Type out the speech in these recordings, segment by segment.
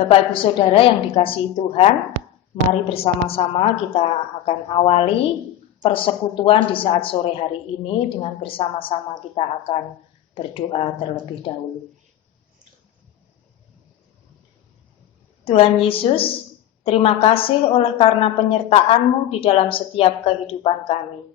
Bapak Ibu Saudara yang dikasihi Tuhan, mari bersama-sama kita akan awali persekutuan di saat sore hari ini dengan bersama-sama kita akan berdoa terlebih dahulu. Tuhan Yesus, terima kasih oleh karena penyertaan-Mu di dalam setiap kehidupan kami.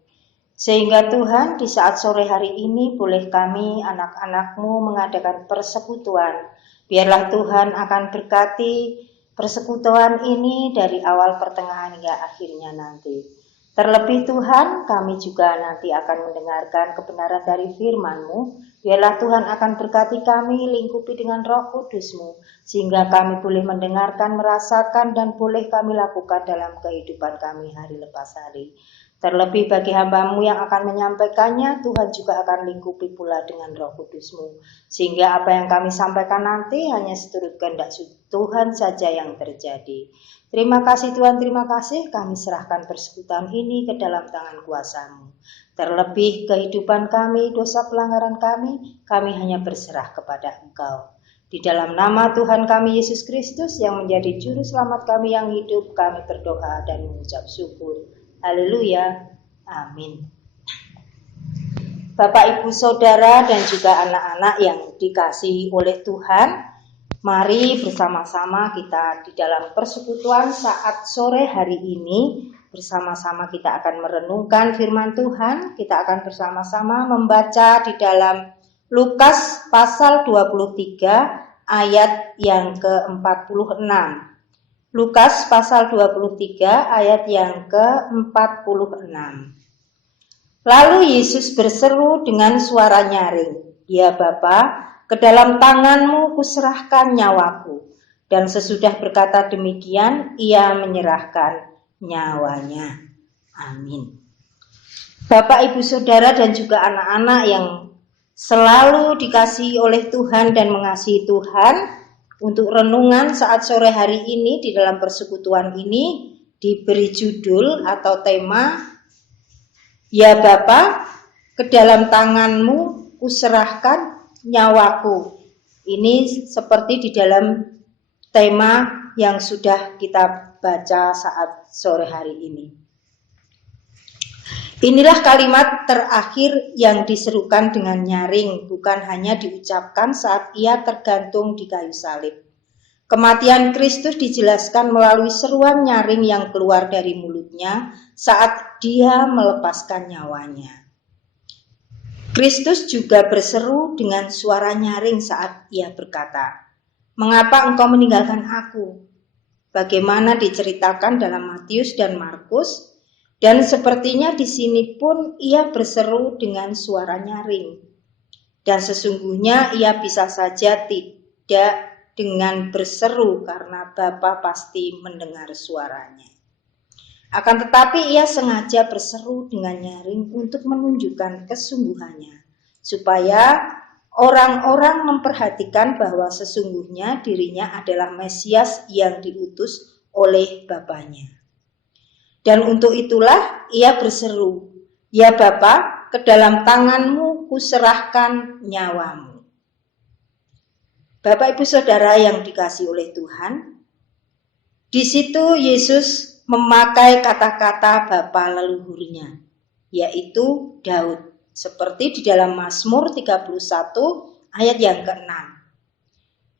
Sehingga Tuhan di saat sore hari ini boleh kami anak-anak-Mu mengadakan persekutuan. Biarlah Tuhan akan berkati persekutuan ini dari awal pertengahan hingga akhirnya nanti. Terlebih Tuhan, kami juga nanti akan mendengarkan kebenaran dari firman-Mu. Biarlah Tuhan akan berkati kami, lingkupi dengan Roh Kudus-Mu, sehingga kami boleh mendengarkan, merasakan, dan boleh kami lakukan dalam kehidupan kami hari lepas hari. Terlebih bagi hamba-Mu yang akan menyampaikannya, Tuhan juga akan lingkupi pula dengan Roh Kudus-Mu. Sehingga apa yang kami sampaikan nanti hanya seturut kehendak Tuhan saja yang terjadi. Terima kasih Tuhan, terima kasih. Kami serahkan persekutuan ini ke dalam tangan kuasa-Mu. Terlebih kehidupan kami, dosa pelanggaran kami hanya berserah kepada Engkau. Di dalam nama Tuhan kami Yesus Kristus yang menjadi juru selamat kami yang hidup, kami berdoa dan mengucap syukur. Haleluya, amin. Bapak, Ibu, Saudara, dan juga anak-anak yang dikasihi oleh Tuhan, mari bersama-sama kita di dalam persekutuan saat sore hari ini, bersama-sama kita akan merenungkan firman Tuhan. Kita akan bersama-sama membaca di dalam Lukas pasal 23 ayat yang ke-46. Lukas pasal 23 ayat yang ke-46. Lalu Yesus berseru dengan suara nyaring, "Ya Bapa, ke dalam tangan-Mu kuserahkan nyawaku." Dan sesudah berkata demikian, ia menyerahkan nyawanya. Amin. Bapak, Ibu, Saudara, dan juga anak-anak yang selalu dikasihi oleh Tuhan dan mengasihi Tuhan, untuk renungan saat sore hari ini di dalam persekutuan ini diberi judul atau tema, "Ya Bapa, ke dalam tangan-Mu kuserahkan nyawaku." Ini seperti di dalam tema yang sudah kita baca saat sore hari ini. Inilah kalimat terakhir yang diserukan dengan nyaring, bukan hanya diucapkan saat ia tergantung di kayu salib. Kematian Kristus dijelaskan melalui seruan nyaring yang keluar dari mulutnya saat dia melepaskan nyawanya. Kristus juga berseru dengan suara nyaring saat ia berkata, "Mengapa engkau meninggalkan aku?" Bagaimana diceritakan dalam Matius dan Markus. Dan sepertinya di sini pun ia berseru dengan suara nyaring. Dan sesungguhnya ia bisa saja tidak dengan berseru karena Bapa pasti mendengar suaranya. Akan tetapi ia sengaja berseru dengan nyaring untuk menunjukkan kesungguhannya, supaya orang-orang memperhatikan bahwa sesungguhnya dirinya adalah Mesias yang diutus oleh Bapanya. Dan untuk itulah ia berseru, "Ya Bapa, ke dalam tangan-Mu kuserahkan nyawamu." Bapak, Ibu, Saudara yang dikasihi oleh Tuhan, di situ Yesus memakai kata-kata bapa leluhurnya, yaitu Daud, seperti di dalam Mazmur 31 ayat yang ke-6.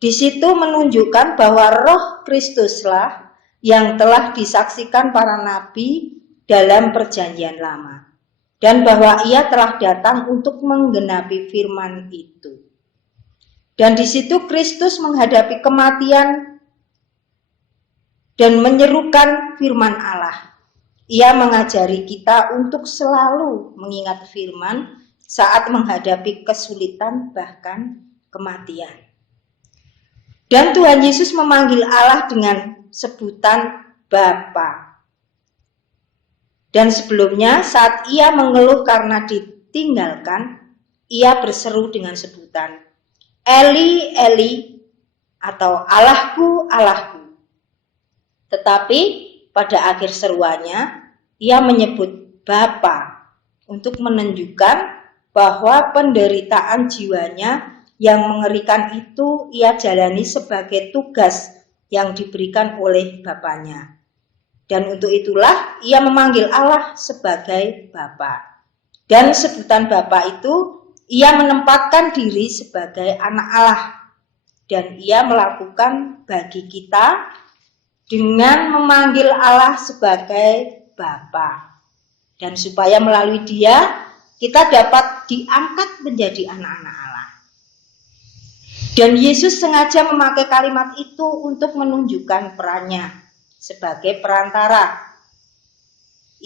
Di situ menunjukkan bahwa Roh Kristuslah yang telah disaksikan para nabi dalam perjanjian lama, dan bahwa ia telah datang untuk menggenapi firman itu. Dan di situ Kristus menghadapi kematian dan menyerukan firman Allah. Ia mengajari kita untuk selalu mengingat firman saat menghadapi kesulitan bahkan kematian. Dan Tuhan Yesus memanggil Allah dengan sebutan Bapa. Dan sebelumnya saat ia mengeluh karena ditinggalkan, ia berseru dengan sebutan Eli, Eli, atau Allahku, Allahku. Tetapi pada akhir seruannya, ia menyebut Bapa untuk menunjukkan bahwa penderitaan jiwanya yang mengerikan itu ia jalani sebagai tugas yang diberikan oleh Bapaknya. Dan untuk itulah ia memanggil Allah sebagai Bapa. Dan sebutan Bapa itu ia menempatkan diri sebagai anak Allah. Dan ia melakukan bagi kita dengan memanggil Allah sebagai Bapa. Dan supaya melalui Dia kita dapat diangkat menjadi anak-anak Allah. Dan Yesus sengaja memakai kalimat itu untuk menunjukkan perannya sebagai perantara.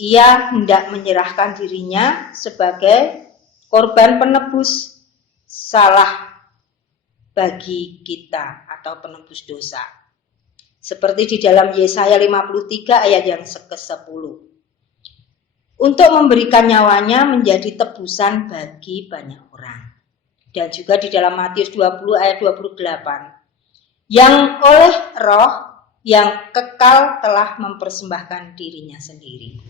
Ia hendak menyerahkan dirinya sebagai korban penebus salah bagi kita atau penebus dosa. Seperti di dalam Yesaya 53 ayat yang ke-10. Untuk memberikan nyawanya menjadi tebusan bagi banyak orang. Dan juga di dalam Matius 20 ayat 28. Yang oleh Roh yang kekal telah mempersembahkan dirinya sendiri.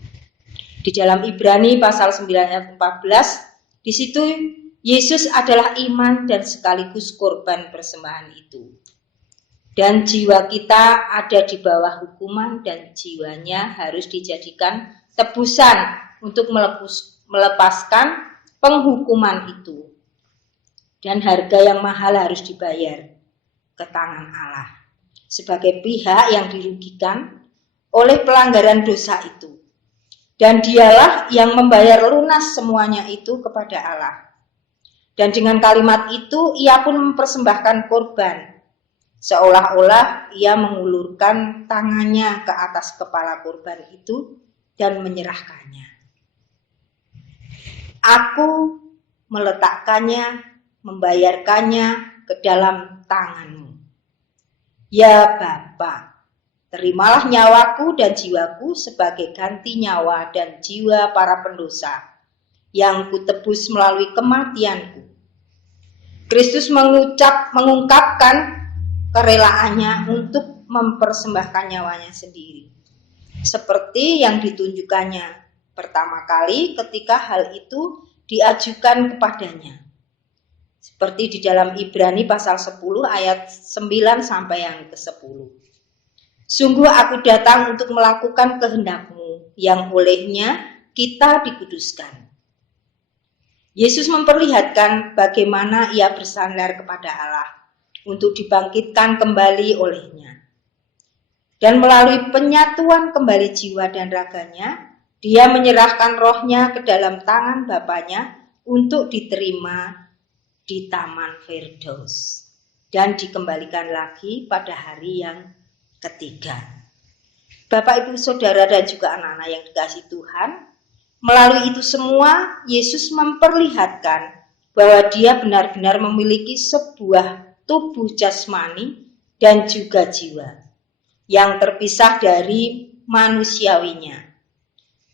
Di dalam Ibrani pasal 9 ayat 14, di situ Yesus adalah iman dan sekaligus korban persembahan itu. Dan jiwa kita ada di bawah hukuman dan jiwanya harus dijadikan tebusan untuk melepaskan penghukuman itu. Dan harga yang mahal harus dibayar ke tangan Allah sebagai pihak yang dirugikan oleh pelanggaran dosa itu. Dan dialah yang membayar lunas semuanya itu kepada Allah. Dan dengan kalimat itu ia pun mempersembahkan korban. Seolah-olah ia mengulurkan tangannya ke atas kepala korban itu dan menyerahkannya. Aku meletakkannya, membayarkannya ke dalam tanganmu. Ya Bapa, terimalah nyawaku dan jiwaku sebagai ganti nyawa dan jiwa para pendosa yang kutebus melalui kematianku. Kristus mengungkapkan kerelaannya untuk mempersembahkan nyawanya sendiri. Seperti yang ditunjukkannya pertama kali ketika hal itu diajukan kepadanya. Seperti di dalam Ibrani pasal 10 ayat 9 sampai yang ke-10. Sungguh aku datang untuk melakukan kehendakmu yang olehnya kita dikuduskan. Yesus memperlihatkan bagaimana ia bersandar kepada Allah untuk dibangkitkan kembali olehnya. Dan melalui penyatuan kembali jiwa dan raganya, dia menyerahkan rohnya ke dalam tangan Bapaknya untuk diterima di Taman Firdaus dan dikembalikan lagi pada hari yang ketiga. Bapak, Ibu, Saudara, dan juga anak-anak yang dikasihi Tuhan, melalui itu semua Yesus memperlihatkan bahwa dia benar-benar memiliki sebuah tubuh jasmani dan juga jiwa yang terpisah dari manusiawinya.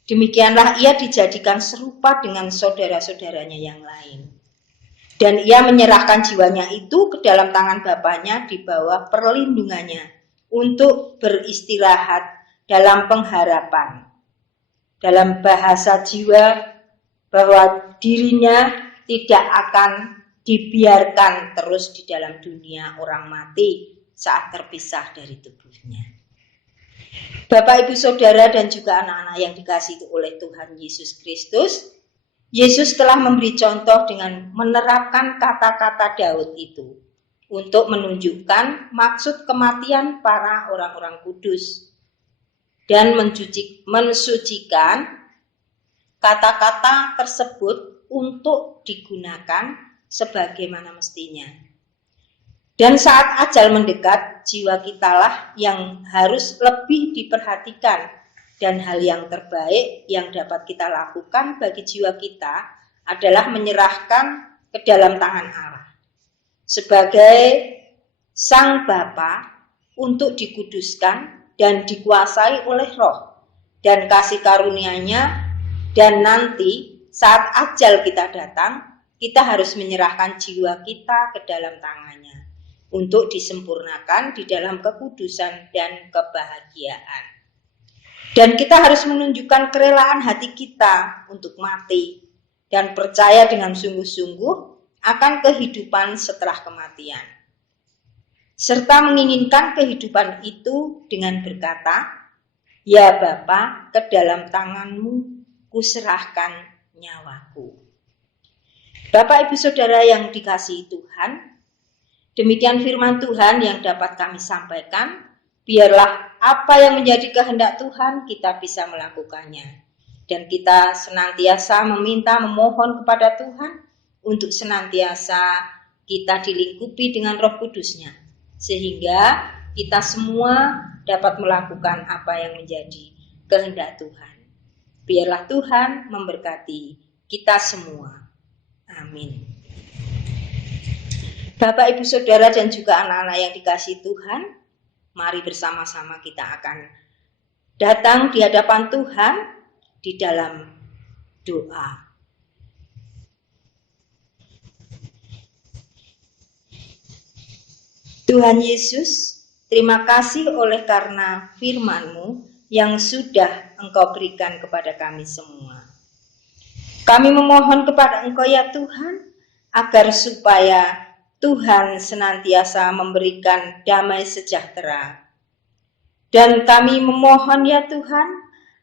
Demikianlah ia dijadikan serupa dengan saudara-saudaranya yang lain. Dan ia menyerahkan jiwanya itu ke dalam tangan Bapaknya di bawah perlindungannya untuk beristirahat dalam pengharapan. Dalam bahasa jiwa bahwa dirinya tidak akan dibiarkan terus di dalam dunia orang mati saat terpisah dari tubuhnya. Bapak, Ibu, Saudara, dan juga anak-anak yang dikasihi oleh Tuhan Yesus Kristus, Yesus telah memberi contoh dengan menerapkan kata-kata Daud itu untuk menunjukkan maksud kematian para orang-orang kudus dan mensucikan kata-kata tersebut untuk digunakan sebagaimana mestinya. Dan saat ajal mendekat, jiwa kitalah yang harus lebih diperhatikan. Dan hal yang terbaik yang dapat kita lakukan bagi jiwa kita adalah menyerahkan ke dalam tangan Allah sebagai Sang Bapa untuk dikuduskan dan dikuasai oleh Roh dan kasih karunia-Nya. Dan nanti saat ajal kita datang, kita harus menyerahkan jiwa kita ke dalam tangannya untuk disempurnakan di dalam kekudusan dan kebahagiaan. Dan kita harus menunjukkan kerelaan hati kita untuk mati dan percaya dengan sungguh-sungguh akan kehidupan setelah kematian. serta menginginkan kehidupan itu dengan berkata, "Ya Bapa, ke dalam tangan-Mu kuserahkan nyawaku." Bapak, Ibu, Saudara yang dikasihi Tuhan, demikian firman Tuhan yang dapat kami sampaikan. Biarlah apa yang menjadi kehendak Tuhan kita bisa melakukannya. Dan kita senantiasa memohon kepada Tuhan untuk senantiasa kita dilingkupi dengan Roh Kudus-Nya. Sehingga kita semua dapat melakukan apa yang menjadi kehendak Tuhan. Biarlah Tuhan memberkati kita semua. Amin. Bapak, Ibu, Saudara, dan juga anak-anak yang dikasihi Tuhan, mari bersama-sama kita akan datang di hadapan Tuhan di dalam doa. Tuhan Yesus, terima kasih oleh karena firman-Mu yang sudah Engkau berikan kepada kami semua. Kami memohon kepada Engkau ya Tuhan, agar supaya Tuhan senantiasa memberikan damai sejahtera. Dan kami memohon ya Tuhan,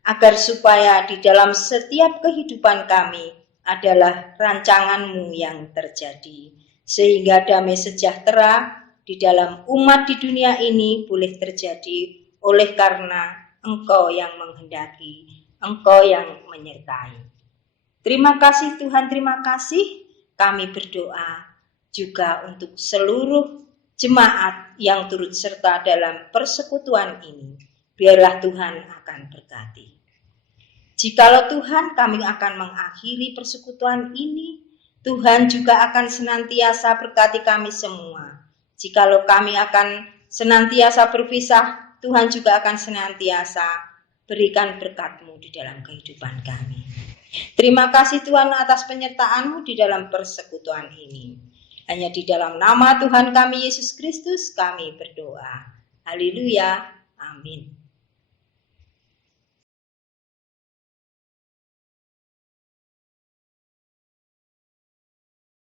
agar supaya di dalam setiap kehidupan kami adalah rancangan-Mu yang terjadi. Sehingga damai sejahtera di dalam umat di dunia ini boleh terjadi oleh karena Engkau yang menghendaki, Engkau yang menyertai. Terima kasih Tuhan, terima kasih. Kami berdoa juga untuk seluruh jemaat yang turut serta dalam persekutuan ini. Biarlah Tuhan akan berkati. Jikalau Tuhan kami akan mengakhiri persekutuan ini, Tuhan juga akan senantiasa berkati kami semua. Jikalau kami akan senantiasa berpisah, Tuhan juga akan senantiasa berikan berkat-Mu di dalam kehidupan kami. Terima kasih Tuhan atas penyertaan-Mu di dalam persekutuan ini. Hanya di dalam nama Tuhan kami Yesus Kristus kami berdoa. Haleluya. Amin.